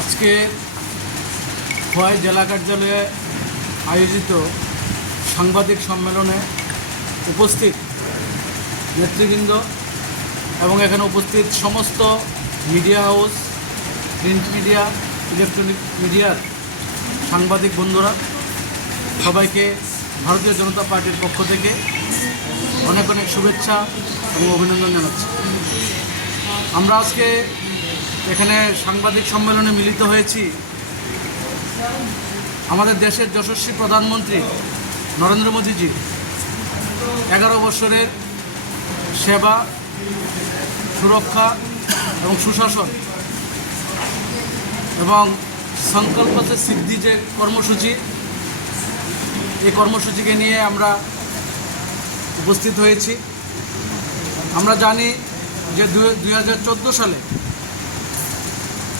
আজকে খোয়াই জেলা কার্যালয়ে আয়োজিত সাংবাদিক সম্মেলনে উপস্থিত নেতৃবৃন্দ এবং এখানে উপস্থিত সমস্ত media house, print media, electronic মিডিয়ার সাংবাদিক বন্ধুরা, সবাইকে ভারতীয় জনতা পার্টির পক্ষ থেকে অনেক অনেক শুভেচ্ছা এবং অভিনন্দন জানাচ্ছি। আমরা আজকে এখানে সাংবাদিক সম্মেলনে মিলিত হয়েছি আমাদের দেশের যশস্বী প্রধানমন্ত্রী নরেন্দ্র মোদীজি। এগারো বছরের সেবা, সুরক্ষা এবং সুশাসন এবং সংকল্প সিদ্ধি যে কর্মসূচি। এই কর্মসূচিকে নিয়ে আমরা উপস্থিত হয়েছি। আমরা জানি যে দু হাজার চোদ্দ সালে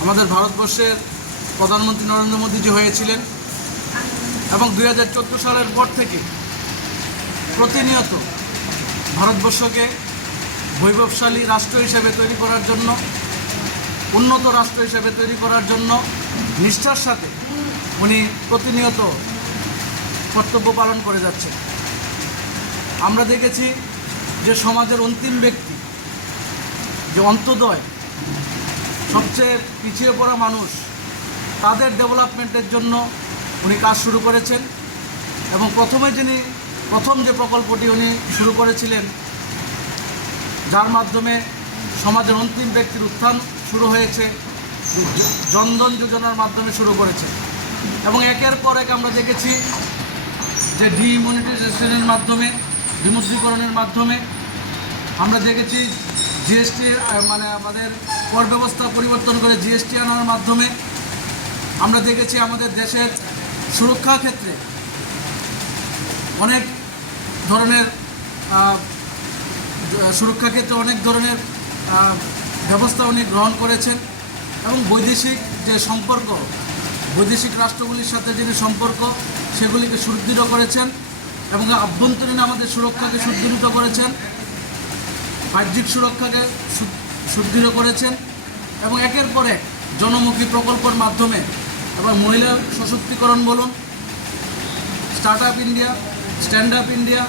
আমাদের ভারতবর্ষের প্রধানমন্ত্রী নরেন্দ্র মোদীজি হয়েছিলেন এবং দুই হাজার চোদ্দ সালের পর থেকে প্রতিনিয়ত ভারতবর্ষকে বৈভবশালী রাষ্ট্র হিসেবে তৈরি করার জন্য, উন্নত রাষ্ট্র হিসেবে তৈরি করার জন্য নিষ্ঠার সাথে উনি প্রতিনিয়ত কর্তব্য পালন করে যাচ্ছে আমরা দেখেছি যে সমাজের অন্তিম ব্যক্তি, যে অন্তদয় সবচেয়ে পিছিয়ে পড়া মানুষ তাদের ডেভেলপমেন্টের জন্য উনি কাজ শুরু করেছেন এবং প্রথমে যিনি প্রথম যে প্রকল্পটি উনি শুরু করেছিলেন, যার মাধ্যমে সমাজের অন্তিম ব্যক্তির উত্থান শুরু হয়েছে, জনধন যোজনার মাধ্যমে শুরু করেছে। এবং একের পর এক আমরা দেখেছি যে ডিমনিটাইজেশনের মাধ্যমে, বিমুদ্রীকরণের মাধ্যমে আমরা দেখেছি জিএসটি মানে আমাদের কর ব্যবস্থা পরিবর্তন করে জিএসটি আনার মাধ্যমে আমরা দেখেছি আমাদের দেশের সুরক্ষা ক্ষেত্রে অনেক ধরনের সুরক্ষা ক্ষেত্রে অনেক ধরনের ব্যবস্থা উনি গ্রহণ করেছেন এবং বৈদেশিক যে সম্পর্ক, বৈদেশিক রাষ্ট্রগুলির সাথে যিনি সম্পর্ক, সেগুলিকে সুদৃঢ় করেছেন এবং আভ্যন্তরীণ আমাদের সুরক্ষাকে সুদৃঢ় করেছেন। বাহ্যিক সুরক্ষাকে সুদৃঢ় করেছেন এবং একের পর এক জনমুখী প্রকল্পের মাধ্যমে এবং মহিলা সশক্তিকরণ বলুন start up India stand up India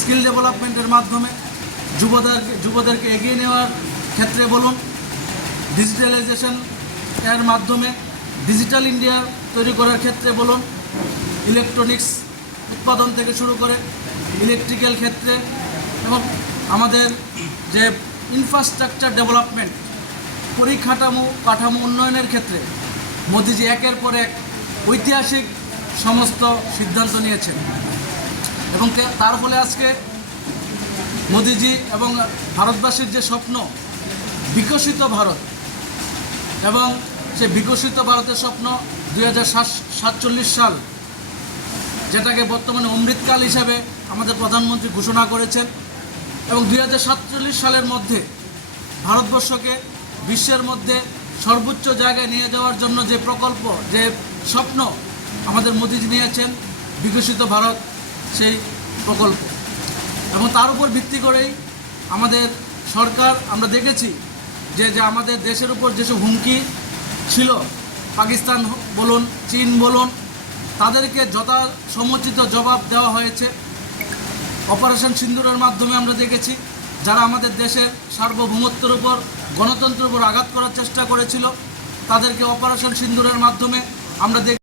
skill ডেভেলপমেন্টের মাধ্যমে যুবদেরকে যুবদেরকে এগিয়ে নেওয়ার ক্ষেত্রে বলুন ডিজিটালাইজেশন এর মাধ্যমে ডিজিটাল ইন্ডিয়া তৈরি করার ক্ষেত্রে বলুন ইলেকট্রনিক্স উৎপাদন থেকে শুরু করে ইলেকট্রিক্যাল ক্ষেত্রে এবং আমাদের যে ইনফ্রাস্ট্রাকচার ডেভেলপমেন্ট পরিকাঠামো, কাঠামো উন্নয়নের ক্ষেত্রে মোদিজি একের পর এক ঐতিহাসিক সমস্ত সিদ্ধান্ত নিয়েছেন। এবং তার ফলে আজকে মোদিজি এবং ভারতবাসীর যে স্বপ্ন, বিকশিত ভারত এবং সে বিকশিত ভারতের স্বপ্ন দুই সাল, যেটাকে বর্তমানে অমৃতকাল হিসাবে আমাদের প্রধানমন্ত্রী ঘোষণা করেছেন। এবং দু হাজার সাতচল্লিশ সালের মধ্যে ভারতবর্ষকে বিশ্বের মধ্যে সর্বোচ্চ জায়গায় নিয়ে যাওয়ার জন্য যে প্রকল্প, যে স্বপ্ন আমাদের মোদিজি নিয়েছেন, বিকশিত ভারত, সেই প্রকল্প। এবং তার উপর ভিত্তি করেই আমাদের সরকার, আমরা দেখেছি যে যে আমাদের দেশের উপর যেসব হুমকি ছিল, পাকিস্তান বলুন, চীন বলুন, তাদেরকে যথা সমুচিত জবাব দেওয়া হয়েছে। অপারেশন সিন্দুরের মাধ্যমে আমরা দেখেছি যারা আমাদের দেশের সার্বভৌমত্বের উপর, গণতন্ত্রের উপর আঘাত করার চেষ্টা করেছিল, তাদেরকে অপারেশন সিন্দুরের মাধ্যমে আমরা